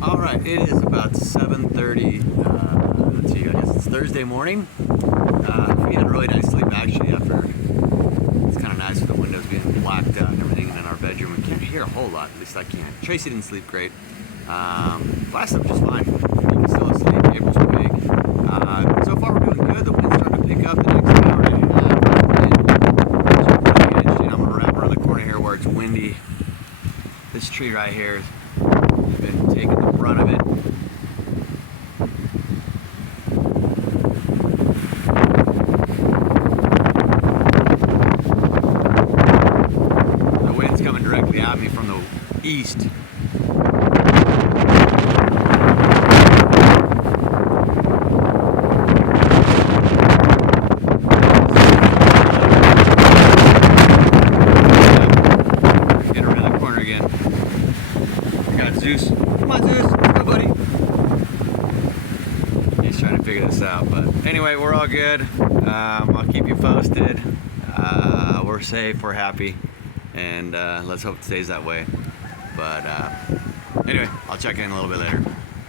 Alright, it is about 7:30, let's see, I guess it's Thursday morning. We had really nice sleep actually after, it's kind of nice with the windows being blacked out and everything in our bedroom. We can't hear a whole lot, at least I can't. Tracy didn't sleep great, but I slept just fine. He's still asleep, April's awake. So far we're doing good, the wind's starting to pick up the next hour and a half. I'm going to wrap around the corner here where it's windy. This tree right here has been taking the brunt of it. The wind's coming directly at me from the east. Get around the corner again. Got Zeus. Come on, Zeus. Let's go, buddy. He's trying to figure this out, but anyway, we're all good. I'll keep you posted. We're safe, we're happy, and let's hope it stays that way. But anyway, I'll check in a little bit later.